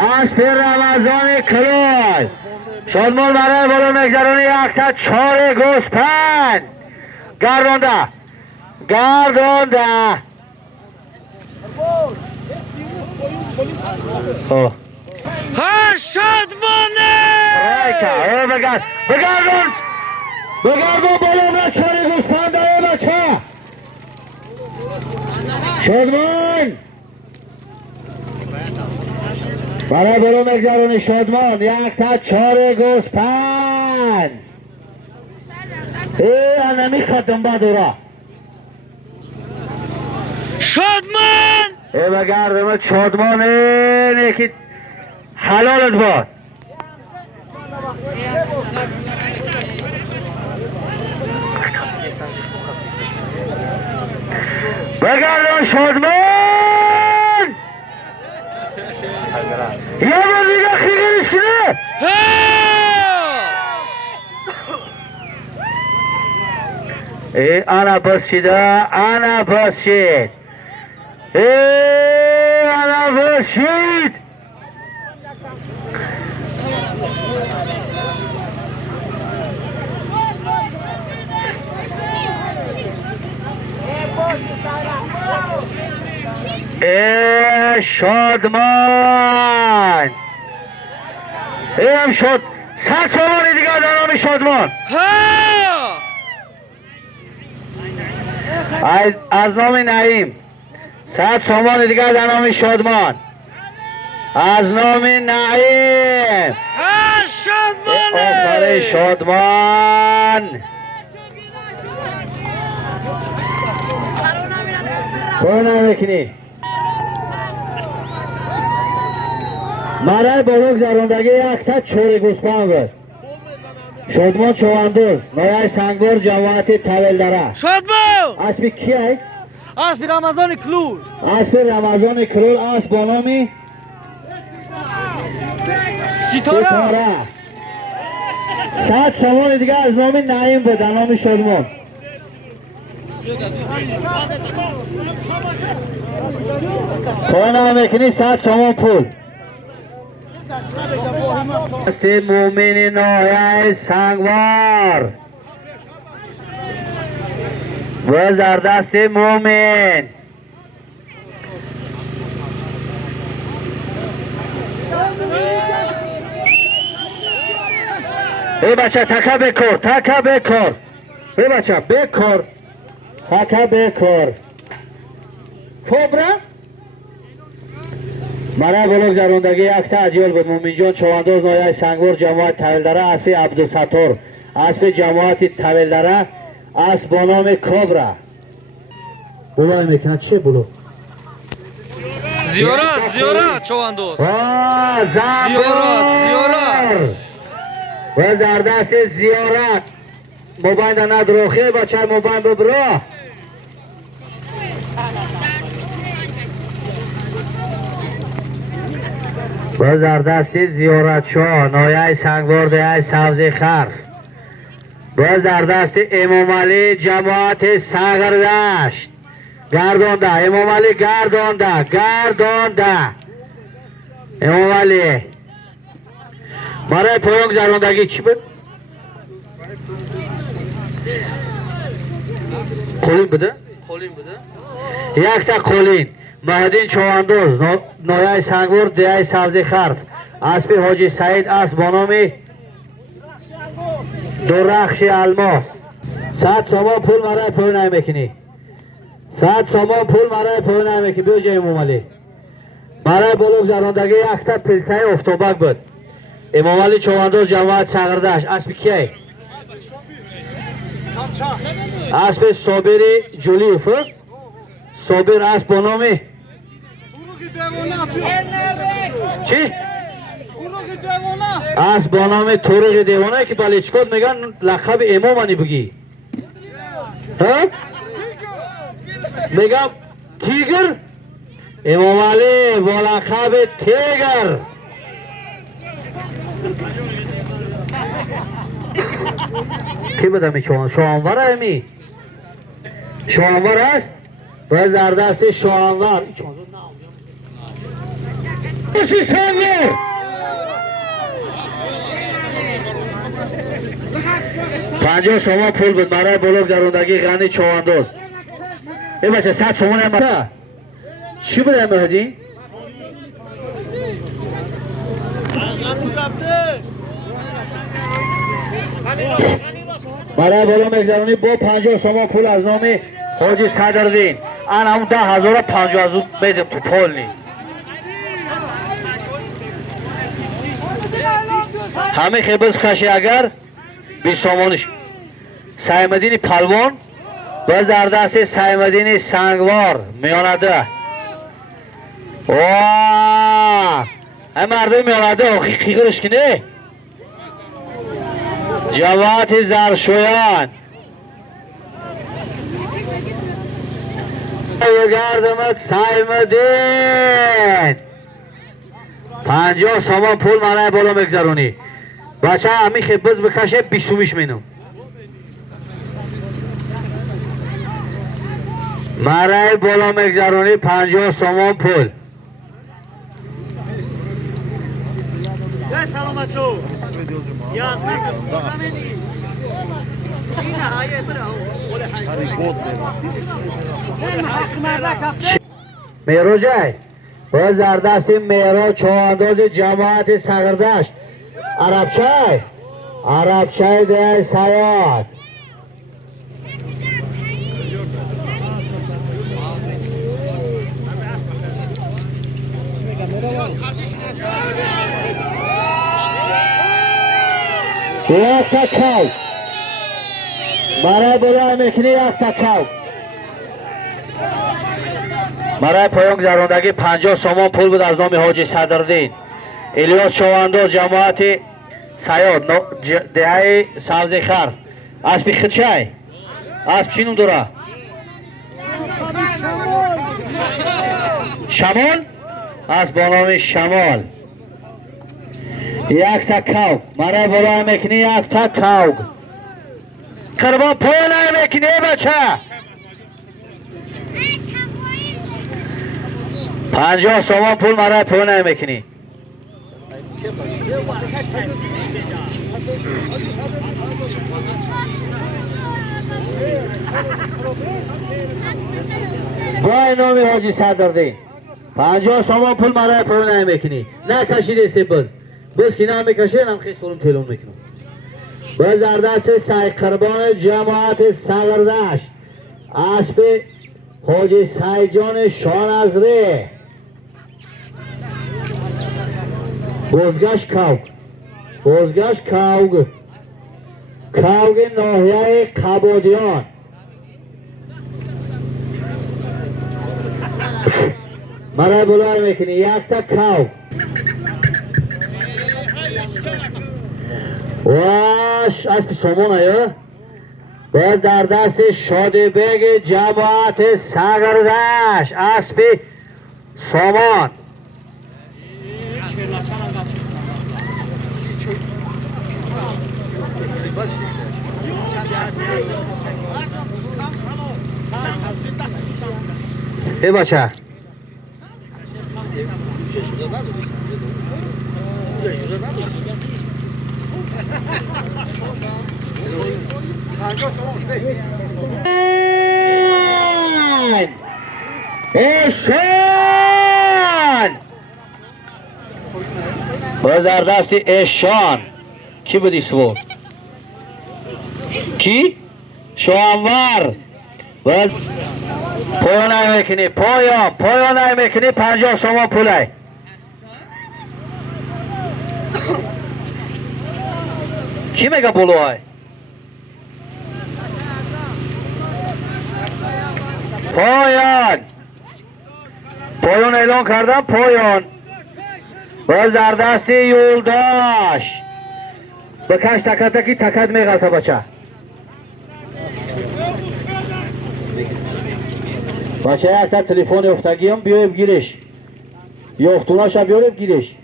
اسب رمضان کلوی شادمان برای بالا مگذرانی یک تا 4 گوسپند گردانده ها شادمانه بگردون بالا برای 4 گوسپند داره بچه شادمان برای بالا مگذرانی شادمان یک تا 4 گوسپند نمی خدم با دورا شادمان بگردم شادمان یکی حلالت باد بگردم شادمان یه بار دیگه خیلیش کنه انا باشید انا باشید شادمان هم شد 100 سامانی دیگه در نام شادمان از نام نعیم 100 سامان دیگر در نام شادمان از نام نعیم آفر شادمان برو نمیکنی مرای بلوک زراندگی یک تا 4 گوسپند بود شادمان چواندوز نایه سنگور جماعت تولدره شادمان اسب کی های؟ اسب رمضان کلول اسب رمضان کلول اسب با نامی ستاره 100 سامان دیگه از نام نعیم بود در نام شادمان پای نمیکنی 100 سامان پول دست مومن نایه سنگوار و زردست مومن ای بچه تکه بکر ای بچه بکر تکه بکر کبرا مرا بلوک زراندگی یک تا اجیال بود مومن جان چواندوز نایه سنگور جماعت تولدره اسب عبدالستار اسب جماعت تولدره اسب با نام کبرا بلای میکنه چه بلو زیارت چواندوز زیارت و در دست زیارت موبایل در ندروخی با چه موبایل ببرا و در دست زیارت شاه نایه سنگوار ده سبزی خر و در دست امام علی جماعت ساغردشت گردانده امام علی گردانده امام علی مرای پایان زراندگی چی بود؟ قولین بوده؟ یک تا قولین مهدین چواندوز نایه سنگور ده سبزی خرف اسب حاجی سعید اسب با نام درخش الماس 100 سامان پول مرای پول نمیکنی 100 سامان پول مرای پول نمیکنی بیو جای امام علی مرای بلوک زراندگی یک تا پلتای افتوبک بود امام علی چواندوز جماعت ساغردشت اسب کیه؟ اسب صابری جولیوف صابر اسب با نامی چی؟ اسب با نام توروق دیوانه که بلیچکات میگن لقب امامانی بگی ها؟ میگم تیگر امام علی با لقب تیگر کی بوده می شوانور همی شوانور هست و زردست شوانور 30 ثانیه. پنجاه شما پول بود برای بلوک گذراندگی غنی چواندوز. ای بچه 100 شما هم چی بوده مهدی؟ برای بلوک گذرانی با 50 شما پول از نام حاجی صدرالدین. ان همون 10,050 از اون میدیم تو پول نی. همه خیبز کشی اگر 20 سامانش سیمدین پلوان باز در دست سیمدین سنگوار میانده. وااه این مردم میانده خیگرش کنه جوات زرشویان گردمت سیمدین 50 سامان پول مرای بالا مگذرونی. بچه همین خیبز بکشه 20 مینم مرای بالا مگذرونی 50 سامان پول. سلامت شو. میرو جای باز در دست میرو چوانداز جماعت سگردشت عربچای ده سیاد یک تکاو برای بلای میکنی یک تکاو برای پایان گذراندگی 50 سامان پول بود از نام حاجی صدرالدین الیاس چوانداز جماعت سیاد دهه سبز خر. اسب خدشای اسب چی نوم داره؟ شمال اسب با نام شمال. یک تکاو مرای بالا میکنی یک تکاو قربان پول میکنی بچه 50 سامان پول مرای پول میکنی. با نام حاجی صدرالدین 50 سامان پول مرای پول میکنی. نه کشید استی بس که نمیکشه هم خیلی سرم تلون میکنم. باز در دست سعی قربان جماعت سگردشت اسب حاجی سعیجان شان از ره بازگشت کوگ ناحیه قبادیان مرای بلار میکنی یک تا کوگ واش اسب سامان آیا باز در دست شادی بگ جماعت سگردشت اسب سامان ای بچه اشان باز در دست اشان کی بودی سوار کی؟ شوانور باز پایان نمیکنی پایان نمیکنی 50 سامان پولای کی میگه پولای پایان اعلان کردم پایان باز در دست یولداش بکش تکتکی تکت میغلطه بچه یک تا تلفن افتگی هم بیای بگیرش یا افتوناش هم بیاره بگیرش